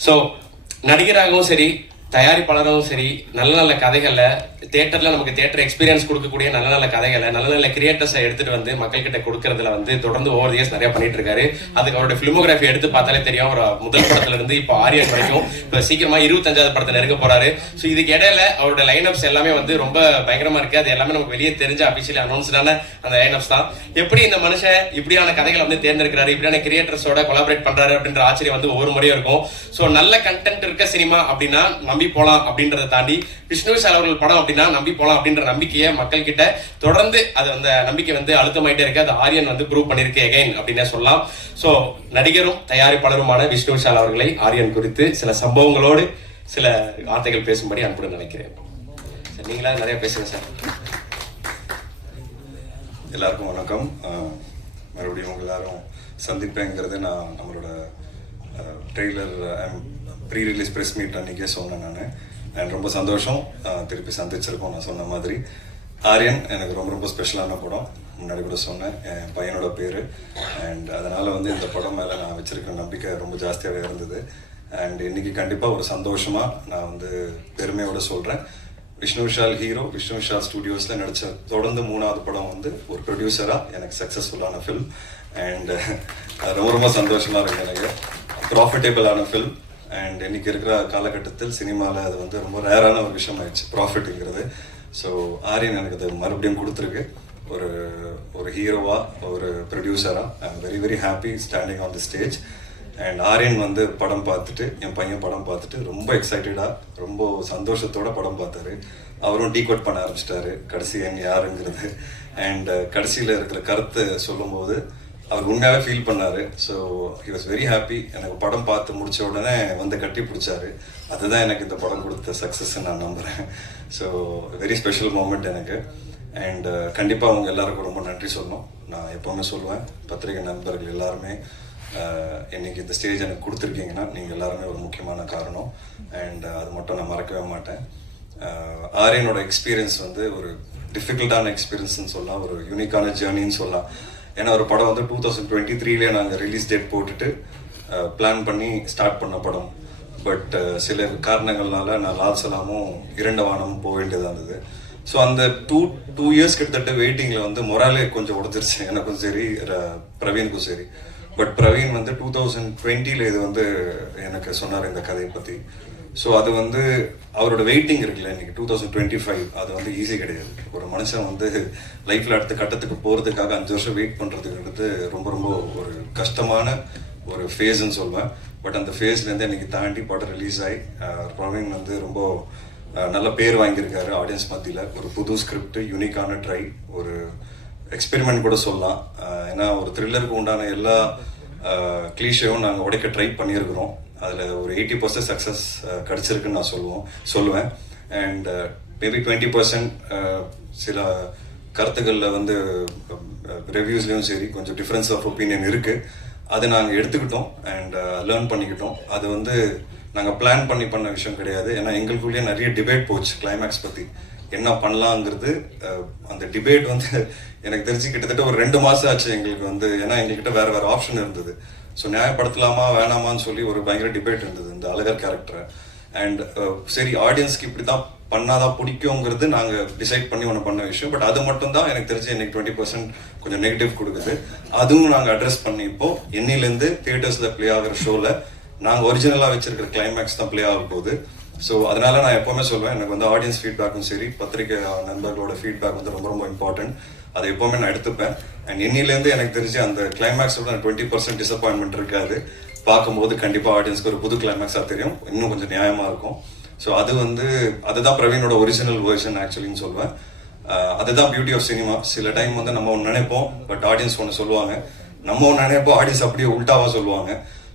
So நடிகராகவும் சரி தயாரிப்பாளரும் சரி நல்ல நல்ல கதைகளை தேட்டரில் நமக்கு தேட்டர் எக்ஸ்பீரியன்ஸ் கொடுக்கக்கூடிய நல்ல நல்ல கதைகளை நல்ல நல்ல கிரியேட்டர்ஸை எடுத்துட்டு வந்து மக்கள்கிட்ட கொடுக்கறதுல வந்து தொடர்ந்து ஓவர் இயர்ஸ் நிறைய பண்ணிட்டு இருக்காரு அதுக்கு அவரோட ஃபிலிமோகிராஃபி எடுத்து பார்த்தாலே தெரியும் அவர் முதல் படத்துல இருந்து இப்போ ஆரியன் வரைக்கும் இப்போ சீக்கிரமா இருபத்தஞ்சாவது படத்தில் நெருங்க போறாரு. ஸோ இதுக்கு இடையில அவரோட லைனப்ஸ் எல்லாமே வந்து ரொம்ப பயங்கரமா இருக்கு. அது எல்லாமே நமக்கு வெளியே தெரிஞ்ச அபிஷியல் அனௌன்ஸ்டான அந்த லைனப்ஸ் தான். எப்படி இந்த மனுஷன் இப்படியான கதைகளை வந்து தேர்ந்தெடுக்கிறாரு இப்படியான கிரியேட்டர்ஸோட கொலாபரேட் பண்றாரு அப்படின்ற ஆச்சரியம் வந்து ஒவ்வொரு முறையும் இருக்கும். ஸோ நல்ல கண்டென்ட் இருக்க சினிமா அப்படின்னா நம்பி போலாம் அப்படின்றத தாண்டி விஷ்ணு விஷால் அவர்கள் படம் அப்படின்னா நம்பி போலாம் அப்படின்ற நம்பிக்கையை மக்கள் கிட்ட தொடர்ந்து அது அந்த நம்பிக்கை வந்து அழுத்தமாயிட்டே இருக்கு. அது ஆரியன் வந்து ப்ரூவ் பண்ணிருக்கு எகைன் அப்படின்னு சொல்லலாம். ஸோ நடிகரும் தயாரிப்பாளருமான விஷ்ணு விஷால் அவர்களை ஆரியன் குறித்து சில சம்பவங்களோடு சில வார்த்தைகள் பேசும்படி அன்புடன் நினைக்கிறேன். சார் நீங்களா நிறைய பேசுங்க சார். எல்லாருக்கும் வணக்கம். மறுபடியும் உங்க எல்லாரும் சந்திப்பேங்கிறது நான் நம்மளோட trailer pre release press meet அன்றைக்கே சொன்னேன் நான். அண்ட் ரொம்ப சந்தோஷம். Uh, திருப்பி சந்திச்சிருக்கோம் நான் சொன்ன மாதிரி. ஆரியன் எனக்கு ரொம்ப ரொம்ப ஸ்பெஷலான படம். முன்னாடி கூட சொன்னேன். என் பையனோட பேர். அண்ட் அதனால் வந்து இந்த படம் மேலே நான் வச்சிருக்கிற நம்பிக்கை ரொம்ப ஜாஸ்தியாகவே இருந்தது. அண்ட் இன்னைக்கு கண்டிப்பாக ஒரு சந்தோஷமாக நான் வந்து பெருமையோடு சொல்கிறேன் விஷ்ணு விஷால் ஹீரோ. விஷ்ணு விஷால் ஸ்டுடியோஸில் நடித்த தொடர்ந்து மூணாவது படம் வந்து ஒரு ப்ரொடியூசராக எனக்கு சக்ஸஸ்ஃபுல்லான ஃபில்ம் அண்ட் ரொம்ப ரொம்ப சந்தோஷமாக இருக்கு எனக்கு. ப்ராஃபிட்டபிளான ஃபில்ம் அண்ட் இன்னைக்கு இருக்கிற காலகட்டத்தில் சினிமாவில் அது வந்து ரொம்ப ரேரான ஒரு விஷயம் ஆயிடுச்சு ப்ராஃபிட்டுங்கிறது ஸோ ஆரியன் எனக்கு அது மறுபடியும் கொடுத்துருக்கு. ஒரு ஒரு ஹீரோவாக ஒரு ப்ரொடியூசராக I am very very happy standing on the stage and Aryan வந்து படம் பார்த்துட்டு என் பையன் படம் பார்த்துட்டு ரொம்ப எக்ஸைட்டடாக ரொம்ப சந்தோஷத்தோட படம் பார்த்தாரு. அவரும் டீகோட் பண்ண ஆரம்பிச்சிட்டாரு. கடைசி என் யாருங்கிறது. அண்ட் கடைசியில் இருக்கிற கருத்தை சொல்லும்போது அவர் உண்மையாகவே ஃபீல் பண்ணார். So he was very happy எனக்கு படம் பார்த்து முடித்த உடனே வந்து கட்டி பிடிச்சாரு. அதுதான் எனக்கு இந்த படம் கொடுத்த சக்ஸஸ்ன்னு நான் நம்புகிறேன் ஸோ வெரி ஸ்பெஷல் மூமெண்ட் எனக்கு. அண்ட் uh, கண்டிப்பாக அவங்க எல்லாருக்கும் ரொம்ப நன்றி சொல்லணும். நான் எப்போவுமே சொல்லுவேன் பத்திரிகை நண்பர்கள் எல்லாருமே uh, இன்றைக்கி இந்த ஸ்டேஜ் எனக்கு கொடுத்துருக்கீங்கன்னா நீங்கள் எல்லாருமே ஒரு முக்கியமான காரணம். அண்ட் uh, அது மட்டும் நான் மறக்கவே மாட்டேன். ஆரியனோட எக்ஸ்பீரியன்ஸ் வந்து ஒரு டிஃபிகல்ட்டான எக்ஸ்பீரியன்ஸ்னு சொல்லலாம் ஒரு யூனிக்கான ஜேர்னின்னு சொல்லலாம். ஏன்னா ஒரு படம் வந்து டூ தௌசண்ட் டுவெண்ட்டி த்ரீலேயே நாங்கள் ரிலீஸ் டேட் போட்டுட்டு பிளான் பண்ணி ஸ்டார்ட் பண்ண படம். பட் சில காரணங்கள்னால நான் லால் சலாமும் இரண்டு வானமும் போக வேண்டியதாக இருந்தது. ஸோ அந்த டூ டூ இயர்ஸ் கிட்டத்தட்ட வெயிட்டிங்கில் வந்து மொராலே கொஞ்சம் உடஞ்சிருச்சு. எனக்கும் சரி ர- பிரவீனுக்கும் சரி பட் பிரவீன் வந்து டூ தௌசண்ட் டுவெண்ட்டியில் இது வந்து எனக்கு சொன்னார் இந்த கதையை பற்றி ஸோ அது வந்து அவரோட வெயிட்டிங் இருக்குல்ல இன்றைக்கி டூ தௌசண்ட் டுவெண்ட்டி ஃபைவ் அது வந்து ஈஸி கிடையாது. ஒரு மனுஷன் வந்து லைஃப்பில் அடுத்த கட்டத்துக்கு போகிறதுக்காக அஞ்சு வருஷம் வெயிட் பண்ணுறதுங்கிறது ரொம்ப ரொம்ப ஒரு கஷ்டமான ஒரு ஃபேஸ்ன்னு சொல்லுவேன் பட் அந்த ஃபேஸ்லேருந்து இன்றைக்கி தாண்டி படம் ரிலீஸ் ஆகி அஹ், பிரவீன் வந்து ரொம்ப நல்ல பேர் வாங்கியிருக்காரு ஆடியன்ஸ் மத்தியில். ஒரு புது ஸ்கிரிப்ட் யூனிக்கான ட்ரை ஒரு எக்ஸ்பெரிமெண்ட் கூட சொல்லலாம். ஏன்னா ஒரு த்ரில்லருக்கு உண்டான எல்லா கிளீஷையும் நாங்கள் உடைக்க ட்ரை பண்ணியிருக்கிறோம். அதில் ஒரு எயிட்டி பர்சன்ட் சக்ஸஸ் கிடச்சிருக்குன்னு நான் சொல்லுவோம் சொல்லுவேன். அண்ட் மேபி டுவெண்ட்டி பர்சன்ட் சில கருத்துக்களில் வந்து ரிவ்யூஸ்லேயும் சரி கொஞ்சம் டிஃப்ரென்ஸ் ஆஃப் ஒப்பீனியன் இருக்குது அதை நாங்கள் எடுத்துக்கிட்டோம் அண்ட் லேர்ன் பண்ணிக்கிட்டோம். அது வந்து நாங்கள் பிளான் பண்ணி பண்ண விஷயம் கிடையாது. ஏன்னா எங்களுக்குள்ளேயே நிறைய டிபேட் போச்சு கிளைமேக்ஸ் பற்றி என்ன பண்ணலாங்கிறது அந்த டிபேட் வந்து எனக்கு தெரிஞ்சு கிட்டத்தட்ட ஒரு ரெண்டு மாதம் ஆச்சு எங்களுக்கு வந்து. ஏன்னா எங்ககிட்ட வேறு வேறு ஆப்ஷன் இருந்தது. ஸோ நியாயப்படுத்தலாமா வேணாமான்னு சொல்லி ஒரு பயங்கர டிபேட் இருந்தது இந்த அழகர் கேரக்டரை அண்ட் uh, சரி ஆடியன்ஸ்க்கு இப்படி தான் பண்ணாதான் பிடிக்குங்கிறது நாங்கள் டிசைட் பண்ணி ஒன்று பண்ண விஷயம். பட் அது மட்டும் தான் எனக்கு தெரிஞ்சு எனக்கு டுவெண்ட்டி பர்சன்ட் கொஞ்சம் நெகட்டிவ் கொடுக்குது. அதுவும் நாங்கள் அட்ரஸ் பண்ணி இப்போ என்னிலேருந்து தியேட்டர்ஸில் ப்ளே ஆகிற ஷோவில் நாங்கள் ஒரிஜினலாக வச்சிருக்கிற கிளைமேக்ஸ் தான் ப்ளே ஆக போகுது. ஸோ அதனால நான் எப்போவுமே சொல்வேன் எனக்கு வந்து ஆடியன்ஸ் ஃபீட்பேக்கும் சரி பத்திரிகை நண்பர்களோட ஃபீட்பேக் வந்து ரொம்ப ரொம்ப இம்பார்ட்டன்ட் அதை எப்போவுமே நான் எடுத்துப்பேன். அண்ட் இன்னிலேருந்து எனக்கு தெரிஞ்சு அந்த கிளைமேக்ஸோட டுவெண்ட்டி பர்சன்ட் டிசப்பாயின்மெண்ட் இருக்காது. பார்க்கும்போது கண்டிப்பாக ஆடியன்ஸ்க்கு ஒரு புது கிளைமேக்ஸாக தெரியும். இன்னும் கொஞ்சம் நியாயமாக இருக்கும். ஸோ அது வந்து அதுதான் பிரவீனோட ஒரிஜினல் வேர்ஷன் ஆக்சுவலின்னு சொல்வேன். அதுதான் பியூட்டி ஆஃப் சினிமா சில டைம் வந்து நம்ம ஒன்று நினைப்போம் பட் ஆடியன்ஸ் ஒன்று சொல்லுவாங்க. நம்ம ஒன்று நினைப்போம் ஆடியன்ஸ் அப்படியே உல்ட்டாவாக சொல்லுவாங்க.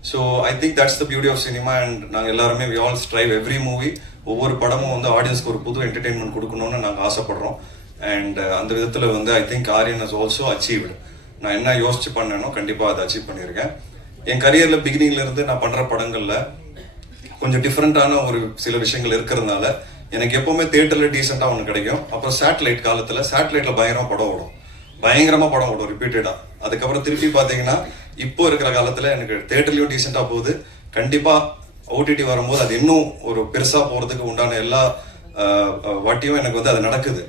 So I think that's the beauty of cinema and நாங்கள் எல்லாருமே we all strive every movie ஒவ்வொரு படமும் வந்து ஆடியன்ஸ்க்கு ஒரு புது என்டர்டெயின்மெண்ட் கொடுக்கணும்னு நாங்கள் ஆசைப்படுறோம். அண்ட் uh, அந்த விதத்தில் வந்து I think Aryan is also achieved நான் என்ன யோசிச்சு பண்ணேனோ கண்டிப்பாக அதை அச்சீவ் பண்ணியிருக்கேன் என் கரியரில் பிகினிங்லேருந்து நான் பண்ணுற படங்களில் கொஞ்சம் டிஃப்ரெண்ட்டான ஒரு சில விஷயங்கள் இருக்கிறதுனால எனக்கு எப்போவுமே தேட்டரில் டீசெண்டாக ஒன்று கிடைக்கும். அப்புறம் சேட்டலைட் காலத்தில் சேட்டலைட்டில் பயங்கரமாக படம் ஓடும். பயங்கரமாக படம் ஓடும் ரிப்பீட்டடாக அதுக்கப்புறம் திருப்பி பார்த்தீங்கன்னா இப்போ இருக்கிற காலத்துல எனக்கு தேட்டர்லேயும் டீசெண்டா போகுது. கண்டிப்பா ஓடிடி வரும்போது அது இன்னும் ஒரு பெருசா போறதுக்கு உண்டான எல்லா வட்டியும் வாட்டியும் எனக்கு வந்து அது நடக்குது.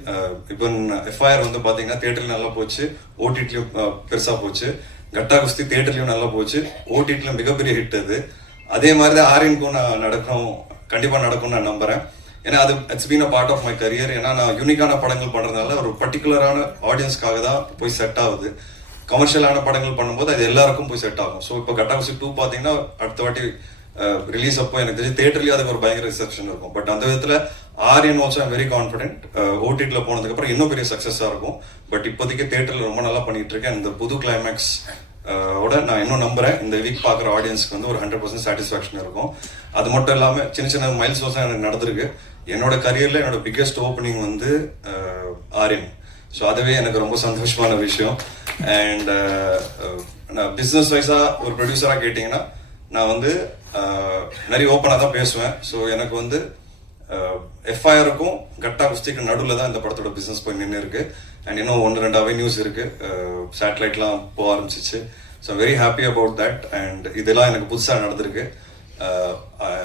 இப்போ எஃப்ஐஆர் வந்து பாத்தீங்கன்னா தியேட்டர்ல நல்லா போச்சு ஓடிடிலையும் பெருசா போச்சு. கட்டா குஸ்தி தியேட்டர்லயும் நல்லா போச்சு. ஓடிடில மிகப்பெரிய ஹிட் அது. அதே மாதிரி தான் ஆரியனுக்கும் நான் நடக்கும் கண்டிப்பா நடக்கும்னு நான் நம்புறேன். ஏன்னா அது it's been a part of my career ஏன்னா நான் யூனிக்கான படங்கள் பண்றதுனால ஒரு பர்டிகுலரான ஆடியன்ஸ்க்காக தான் போய் செட் ஆகுது. கமர்ஷியலான படங்கள் பண்ணும்போது அது எல்லாருக்கும் போய் செட் ஆகும். ஸோ இப்போ கட்டாகுசி டூ பார்த்தீங்கன்னா அடுத்த வாட்டி ரிலீஸ் அப்போ எனக்கு தெரிஞ்சு தேட்டர்லேயே அதுக்கு ஒரு பயங்கர ரிசப்ஷன் இருக்கும். பட் அந்த விதத்தில் Aryan also I'm very confident ஓடிடியில் போனதுக்கப்புறம் இன்னும் பெரிய சக்ஸஸாக இருக்கும். பட் இப்போதைக்கு தேட்டரில் ரொம்ப நல்லா பண்ணிட்டு இருக்கேன். இந்த புது கிளைமேக்ஸ் ஓட நான் இன்னும் நம்புறேன். இந்த வீக் பார்க்குற ஆடியன்ஸ்க்கு வந்து ஒரு ஹண்ட்ரட் பர்சன்ட் சாட்டிஸ்ஃபேக்ஷன் இருக்கும். அது மட்டும் இல்லாமல் சின்ன சின்ன மைல்ஸ் எனக்கு நடந்திருக்கு. என்னோட கரியரில் என்னோட பிக்கெஸ்ட் ஓப்பனிங் வந்து ஆரியன் ஸோ அதுவே எனக்கு ரொம்ப சந்தோஷமான விஷயம். அண்ட் uh, நான் பிஸ்னஸ் வைஸாக ஒரு ப்ரொடியூசராக கேட்டிங்கன்னா நான் வந்து uh, நிறைய ஓப்பனாக தான் பேசுவேன். ஸோ எனக்கு வந்து uh, எஃப்ஐஆருக்கும் கட்டா குஸ்திக்கு நடுவில் தான் இந்த படத்தோட பிஸ்னஸ் போய் நின்று இருக்கு. அண்ட் இன்னும் ஒன்று ரெண்டு அவென்யூஸ் இருக்கு. சேட்டலைட்லாம் போக ஆரம்பிச்சிச்சு. So very happy about that and இதெல்லாம் எனக்கு புதுசாக நடந்திருக்கு.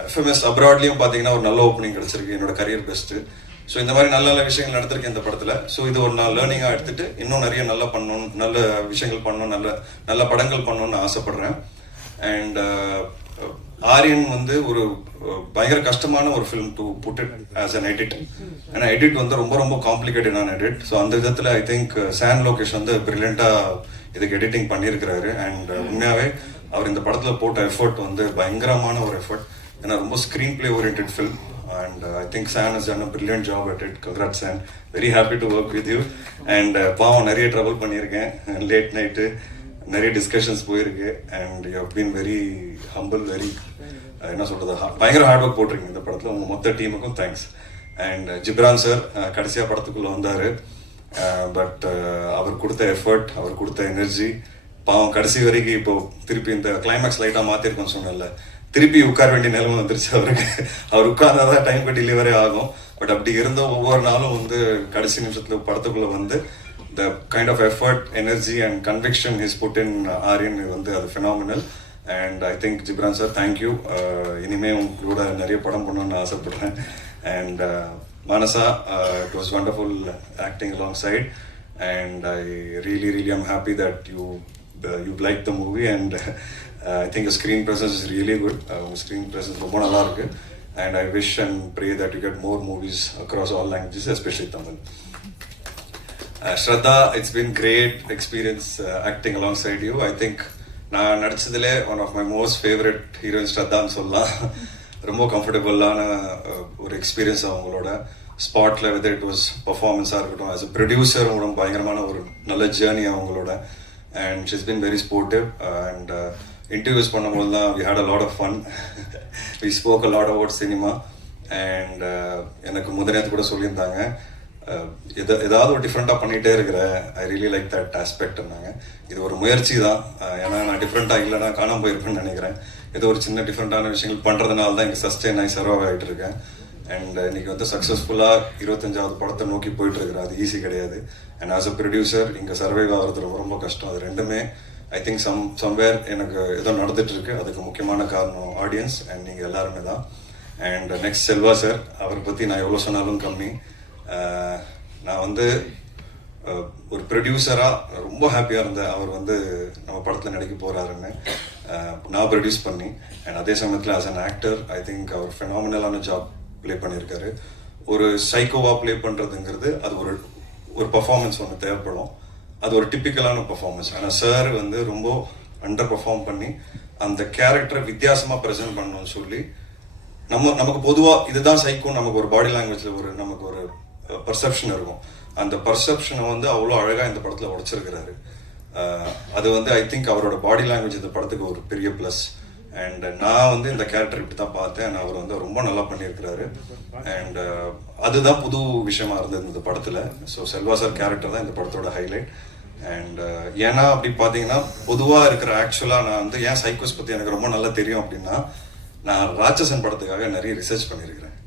எஃப்எம்எஸ் அப்ராட்லேயும் பார்த்தீங்கன்னா ஒரு நல்ல ஓப்பனிங் கிடச்சிருக்கு. என்னோட கரியர் பெஸ்ட்டு ஸோ இந்த மாதிரி நல்ல நல்ல விஷயங்கள் நடந்திருக்கு இந்த படத்தில். ஸோ இது ஒரு நான் லேர்னிங்காக எடுத்துட்டு இன்னும் நிறைய நல்லா பண்ணணும் நல்ல விஷயங்கள் பண்ணணும் நல்ல நல்ல படங்கள் பண்ணணும்னு ஆசைப்படுறேன். அண்ட் uh, ஆரியன் வந்து ஒரு uh, பயங்கர கஷ்டமான ஒரு film to put it as an edit ஏன்னா எடிட் வந்து ரொம்ப ரொம்ப காம்ப்ளிகேட்டடான எடிட் ஸோ அந்த விதத்தில் ஐ திங்க் சான் லோகேஷ் வந்து பிரில்லியண்ட்டாக இதுக்கு எடிட்டிங் பண்ணியிருக்கிறாரு. அண்ட் uh, உண்மையாகவே அவர் இந்த படத்தில் போட்ட எஃபர்ட் வந்து பயங்கரமான ஒரு எஃபர்ட் ஏன்னா ரொம்ப screen play orient film and I think San is done a brilliant job at it. Congrats San very happy to work with you and பாவம் நிறைய ட்ரபிள் பண்ணியிருக்கேன். லேட் நைட்டு நிறைய டிஸ்கஷன்ஸ் போயிருக்கு and you been very humble very என்ன சொல்றது பயங்கர hard work போட்டிருக்கீங்க இந்த படத்தில். உங்கள் மொத்த டீமுக்கும் thanks and Ghibran sir uh, கடைசியாக படத்துக்குள்ளே வந்தார். பட் uh, uh, அவர் கொடுத்த எஃபர்ட் அவர் கொடுத்த எனர்ஜி பாவம் கடைசி வரைக்கும் இப்போ திருப்பி இந்த கிளைமேக்ஸ் லைட்டாக மாற்றிருக்கோம் சொன்னேன்ல. திருப்பி உட்கார வேண்டிய நிலைமை வந்துருச்சு அவருக்கு. அவர் உட்கார்ந்தாதான் டைம் டெலிவரி ஆகும். பட் அப்படி இருந்த ஒவ்வொரு நாளும் வந்து கடைசி நிமிஷத்துல படத்துக்குள்ள வந்து the kind of effort energy and conviction is put in Aryan வந்து அது phenomenal and I think Ghibran sir thank you இனிமே உங்களோட நிறைய படம் பண்ணணும்னு ஆசைப்படுறேன். And Manasa it was wonderful acting alongside and I really really I'm happy that you you like the movie and I think screen presence is really good உங்கள் screen presence ரொம்ப நல்லா இருக்கு and I wish and pray that you get more movies across all languages especially Tamil Shraddha it's been great experience acting alongside you I think நான் நடிச்சதுலே one of my most favourite heroine ஸ்ரத்தான்னு சொல்லலாம் ரொம்ப கம்ஃபர்டபுளான ஒரு experience அவங்களோட ஸ்பாட்டில் with it was பர்ஃபார்மன்ஸாக இருக்கட்டும் as a producer அவங்களோட பயங்கரமான ஒரு நல்ல ஜேர்னி அவங்களோட and she's been very sportive and interviews பண்ணும்போது தான் we had a lot of fun we spoke a lot about cinema and எனக்கு முதனேத்து கூட சொல்லியிருந்தாங்க. Uh, எதை ஏதாவது ஒரு டிஃப்ரெண்ட்டாக பண்ணிகிட்டே இருக்கிற ஐ ரியலி லைக் தட் ஆஸ்பெக்ட்னாங்க இது ஒரு முயற்சி தான். Uh, ஏன்னா நான் டிஃப்ரெண்ட்டாக இல்லைனா காணாம போயிருப்பேன்னு நினைக்கிறேன். ஏதோ ஒரு சின்ன டிஃப்ரெண்ட்டான விஷயங்கள் பண்ணுறதுனால தான் இங்கே சஸ்டெயின் ஆகி சர்வாக ஆகிட்டு இருக்கேன் அண்ட் uh, இன்னைக்கு வந்து சக்ஸஸ்ஃபுல்லாக இருபத்தஞ்சாவது படத்தை நோக்கி போயிட்டு இருக்கிறேன். அது ஈஸி கிடையாது. அண்ட் ஆஸ் அ ப்ரொடியூசர் இங்கே சர்வைவ் ஆகிறது ரொம்ப ரொம்ப கஷ்டம். அது ரெண்டுமே ஐ திங்க் சம் சம்வேர் எனக்கு ஏதோ நடந்துட்டு இருக்கு அதுக்கு முக்கியமான காரணம் ஆடியன்ஸ் அண்ட் நீங்கள் எல்லாருமே தான். அண்ட் நெக்ஸ்ட் செல்வா சார் அவரை பற்றி நான் எவ்வளோ சொன்னாலும் கம்மி. நான் வந்து ஒரு ப்ரொடியூசராக ரொம்ப ஹாப்பியாக இருந்தேன் அவர் வந்து நம்ம படத்தில் நடிக்க போகிறாருன்னு நான் ப்ரொடியூஸ் பண்ணி. அண்ட் அதே சமயத்தில் as an actor I think அவர் ஃபெனாமினலான ஜாப் ப்ளே பண்ணியிருக்காரு. ஒரு சைக்கோவாக ப்ளே பண்ணுறதுங்கிறது அது ஒரு ஒரு பர்ஃபார்மன்ஸ் ஒன்று தேவைப்படும். அது ஒரு டிப்பிக்கலான பர்ஃபார்மன்ஸ் ஆனால் சார் வந்து ரொம்ப அண்டர் பர்ஃபார்ம் பண்ணி அந்த கேரக்டரை வித்தியாசமாக ப்ரெசென்ட் பண்ணணும்னு சொல்லி நம்ம நமக்கு பொதுவாக இதுதான் சைக்கும் நமக்கு ஒரு பாடி லாங்குவேஜில் ஒரு நமக்கு ஒரு பர்செப்ஷன் இருக்கும். அந்த பர்செப்ஷனை வந்து அவ்வளோ அழகாக இந்த படத்தில் உடைச்சிருக்கிறாரு. அது வந்து ஐ திங்க் அவரோட பாடி லாங்குவேஜ் இந்த படத்துக்கு ஒரு பெரிய ப்ளஸ் அண்ட் நான் வந்து இந்த கேரக்டர் இப்படி தான் பார்த்தேன் அவர் வந்து ரொம்ப நல்லா பண்ணியிருக்கிறாரு. அண்ட் uh, அதுதான் புது விஷயமா இருந்தது இந்த படத்துல. ஸோ செல்வா சார் கேரக்டர் தான் இந்த படத்தோட ஹைலைட் அண்ட் uh, ஏன்னா அப்படி பார்த்தீங்கன்னா பொதுவாக இருக்கிற ஆக்சுவலாக நான் வந்து ஏன் சைக்கோஸ் பற்றி எனக்கு ரொம்ப நல்லா தெரியும் அப்படின்னா நான் ராட்சசன் படத்துக்காக நிறைய ரிசர்ச் பண்ணியிருக்கிறேன்.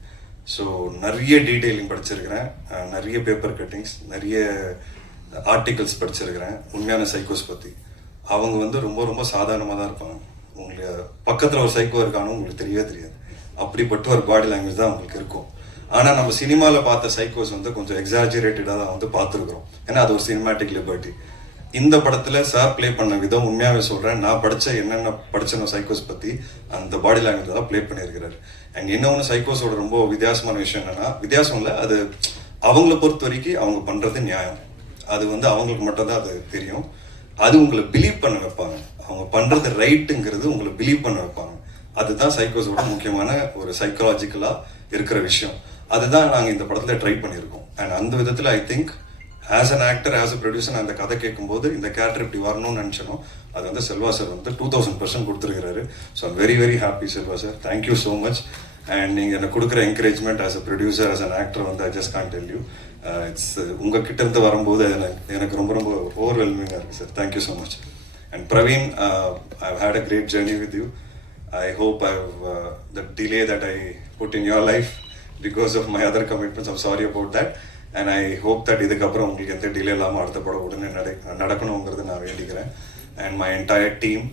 ஸோ நிறைய டீட்டெயிலிங் படிச்சிருக்கிறேன். Uh, நிறைய பேப்பர் கட்டிங்ஸ் நிறைய ஆர்டிகல்ஸ் படிச்சிருக்கிறேன். உண்மையான சைக்கோஸ் பற்றி அவங்க வந்து ரொம்ப ரொம்ப சாதாரணமாக தான் இருப்பாங்க. உங்களுக்கு பக்கத்தில் ஒரு சைக்கோ இருக்கானு உங்களுக்கு தெரியவே தெரியாது. அப்படிப்பட்ட ஒரு பாடி லாங்குவேஜ் தான் உங்களுக்கு இருக்கும். ஆனால் நம்ம சினிமாவில் பார்த்த சைக்கோஸ் வந்து கொஞ்சம் எக்ஸாஜுரேட்டடாக தான் வந்து பார்த்துருக்குறோம். ஏன்னா அது ஒரு சினிமாட்டிக் லிபர்ட்டி இந்த படத்தில் சார் ப்ளே பண்ண விதம் உண்மையாகவே சொல்கிறேன் நான் படித்த என்னென்ன படித்தேனோ சைக்கோஸ் பற்றி அந்த பாடி லாங்குவேஜ் தான் ப்ளே பண்ணியிருக்கிறாரு. அண்ட் இன்னொன்று சைக்கோஸோட ரொம்ப வித்தியாசமான விஷயம் என்னன்னா வித்தியாசம் இல்லை அது அவங்கள பொறுத்த வரைக்கும் அவங்க பண்ணுறது நியாயம். அது வந்து அவங்களுக்கு மட்டும் தான் அது தெரியும். அது உங்களை பிலீவ் பண்ண வைப்பாங்க. அவங்க பண்ணுறது ரைட்டுங்கிறது உங்களை பிலீவ் பண்ண வைப்பாங்க. அதுதான் சைக்கோஸோட முக்கியமான ஒரு சைக்கலாஜிக்கலாக இருக்கிற விஷயம். அதுதான் நாங்கள் இந்த படத்தில் ட்ரை பண்ணியிருக்கோம். அண்ட் அந்த விதத்தில் I think as an actor as a producer அந்த கதை கேட்கும்போது இந்த கேரக்டர் இப்படி வரணும்னு நினச்சனும் அது வந்து செல்வா சார் வந்து டூ தௌசண்ட் பர்சன்ட் கொடுத்துருக்கிறாரு. So very very happy Selva sir thank you so much and நீங்கள் எனக்கு கொடுக்குற encouragement as a producer as an actor வந்து I just can tell you it's uh, உங்கள் கிட்டேருந்து வரும்போது எனக்கு எனக்கு ரொம்ப ரொம்ப ஓவர்வெல்மிங்காக இருக்குது sir thank you so much and Praveen uh, I've had a great journey with you I hope I've uh, the delay that I put in your life because of my other commitments. I'm sorry about that. And I hope that இதுக்கப்புறம் உங்களுக்கு எந்த delay இல்லாமல் அடுத்த படம் உடனே நட நடக்கணுங்கிறது நான் வேண்டிக்கிறேன் and my entire team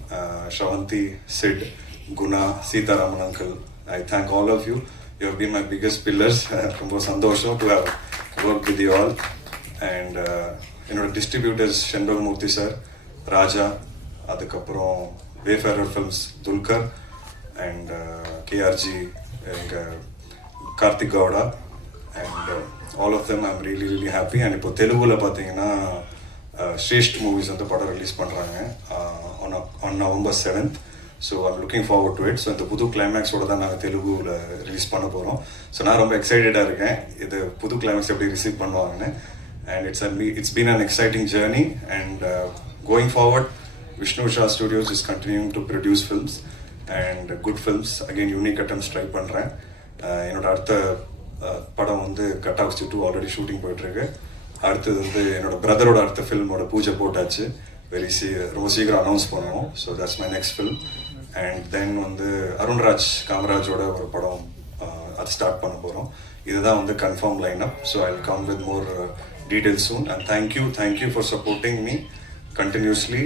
Shavanthi Sid Guna Seetharaman uncle I thank all of you you have been my biggest pillars ரொம்ப சந்தோஷம் to have work with you all and என்னோட டிஸ்ட்ரிபியூட்டர்ஸ் செண்பகமூர்த்தி சார் ராஜா அதுக்கப்புறம் Wayfarer films Dulquer and KRG எங்கள் Karthik Gowda and all of them I'm really really happy and இப்போ தெலுங்குல பார்த்தீங்கன்னா Sreshth uh, movies வந்து படம் ரிலீஸ் பண்ணுறாங்க on on November seventh so I'm looking forward to it so இந்த புது கிளைமேக்ஸோட தான் நாங்கள் தெலுங்குல ரிலீஸ் பண்ண போகிறோம் ஸோ நான் ரொம்ப எக்ஸைட்டடாக இருக்கேன். இது புது கிளைமேக்ஸ் எப்படி ரிசீவ் பண்ணுவாங்கன்னு. And it's it's been an exciting journey and going forward Vishnu Shah studios is continuing to produce films and good films Again, unique attempts try பண்ணுறேன் என்னோட அடுத்த uh, படம் வந்து cut off to already shooting போயிட்டுருக்கு. அடுத்தது வந்து என்னோட பிரதரோட அடுத்த ஃபில்மோட பூஜை போட்டாச்சு. வெரி சீ ரொம்ப சீக்கிரம் அனௌன்ஸ் பண்ணுவோம். So that's my next film and then வந்து அருண்ராஜ் காமராஜோட ஒரு படம் uh, அது ஸ்டார்ட் பண்ண போகிறோம் இதுதான் வந்து confirm line up so I come with more details soon and thank you thank you for supporting me continuously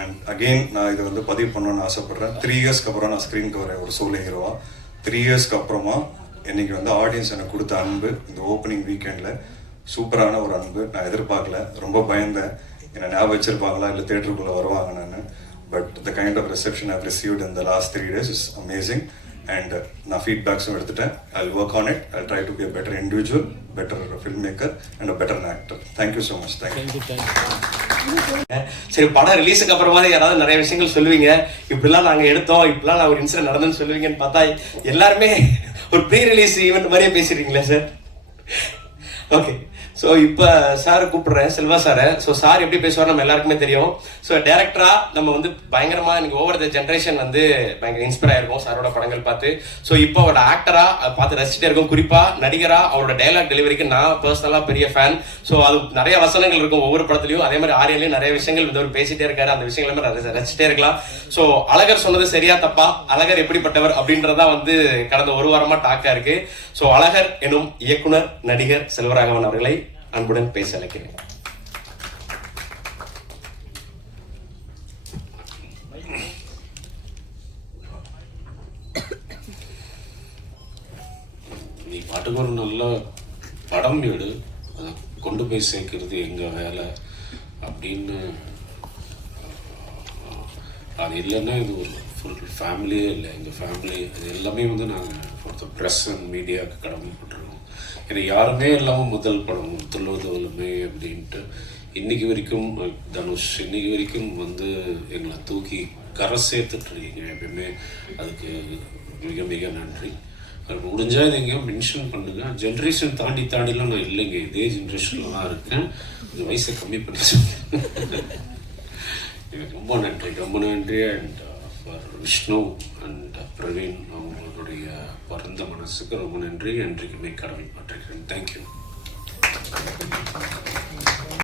and again நான் இதை வந்து பதிவு பண்ணணும்னு ஆசைப்பட்றேன். த்ரீ இயர்ஸ்க்கு அப்புறம் நான் ஸ்க்ரீனுக்கு வரேன் ஒரு சோலோ ஹீரோவா த்ரீ இயர்ஸ்க்கு அப்புறமா இன்னைக்கு வந்து ஆடியன்ஸ் எனக்கு கொடுத்த அன்பு இந்த ஓப்பனிங் வீக்கெண்டில் சூப்பரான ஒரு அன்பு. நான் எதிர்பார்க்கல ரொம்ப பயந்தேன். என்னை ஞாபகம் வச்சிருப்பாங்களா? இல்லை தேட்டருக்குள்ளே வருவாங்க நான். But the kind of reception I've received இந்த last three days is amazing and நான் ஃபீட்பேக்ஸும் எடுத்துட்டேன். I work on it I try to be a better individual better film maker and a better actor thank you so much thank you சரி படம் ரிலீஸுக்கு அப்புறமா யாராவது நிறைய விஷயங்கள் சொல்லுவீங்க. இப்படிலாம் நாங்கள் எடுத்தோம் இப்படிலாம் நான் ஒரு இன்சிடென்ட் நடந்துன்னு சொல்லுவீங்கன்னு பார்த்தா எல்லாருமே ஒரு ப்ரீ ரிலீஸ் ஈவெண்ட் மாதிரியே பேசுறீங்களா சார் ஓகே ஸோ இப்போ சார் கூப்பிடுறேன் செல்வா சாரை. ஸோ சார் எப்படி பேசுவார் நம்ம எல்லாருக்குமே தெரியும். ஸோ டேரக்டரா நம்ம வந்து பயங்கரமா எனக்கு ஓவர் த ஜென்ரேஷன் வந்து பயங்கர இன்ஸ்பயர் ஆயிருக்கும் சாரோட படங்கள் பார்த்து. ஸோ இப்போ அவரோட ஆக்டரா பார்த்து ரசிச்சுட்டே இருக்கும். குறிப்பா நடிகரா அவரோட டைலாக் டெலிவரிக்கு நான் பர்சனலா பெரிய ஃபேன் ஸோ அது நிறைய வசனங்கள் இருக்கும் ஒவ்வொரு படத்துலையும். அதே மாதிரி ஆரியலையும் நிறைய விஷயங்கள் வந்து அவர் பேசிட்டே இருக்காரு. அந்த விஷயங்கள் எல்லாமே ரசி- ரசிச்சிட்டே இருக்கலாம். ஸோ அழகர் சொன்னது சரியா தப்பா? அழகர் எப்படிப்பட்டவர் அப்படின்றதா வந்து கடந்த ஒரு வாரமா டாக்கா இருக்கு. ஸோ அழகர் எனும் இயக்குனர் நடிகர் செல்வராகவன் அவர்களை அன்புடன் பேச அழைக்கிறேன். நீ பாட்டுக்கு ஒரு நல்ல படம் எடு. அதை கொண்டு போய் சேர்க்கிறது எங்கள் வேலை அப்படின்னு அது இல்லைன்னா இது ஒரு ஃபுல் ஃபேமிலியே இல்லை. எங்கள் ஃபேமிலி இது எல்லாமே வந்து நாங்கள் ஃபார் த ப்ரெஸ் அண்ட் மீடியாவுக்கு கடமைப்பட்டிருக்கோம் ஏன்னா யாருமே இல்லாமல் முதல் படம் துள்ளுவதுமே அப்படின்ட்டு இன்னைக்கு வரைக்கும் தனுஷ் இன்னைக்கு வரைக்கும் வந்து எங்களை தூக்கி கரை சேர்த்துட்டு இருக்கீங்க எப்பயுமே. அதுக்கு மிக மிக நன்றி. அது முடிஞ்சால் இதை மென்ஷன் பண்ணுங்கள் ஜென்ரேஷன் தாண்டி தாண்டிலாம் நான் இல்லைங்க. இதே ஜென்ரேஷனில் தான் இருக்கேன். கொஞ்சம் வயசை கம்மி பண்ணி எனக்கு ரொம்ப நன்றி. ரொம்ப நன்றி அண்ட் விஷ்ணு அண்ட் பிரவீன் அவங்களுடைய பரந்த மனசுக்கு ரொம்ப நன்றி. என்றைக்குமே கடமைப்பட்டிருக்கிறேன் தேங்க்யூ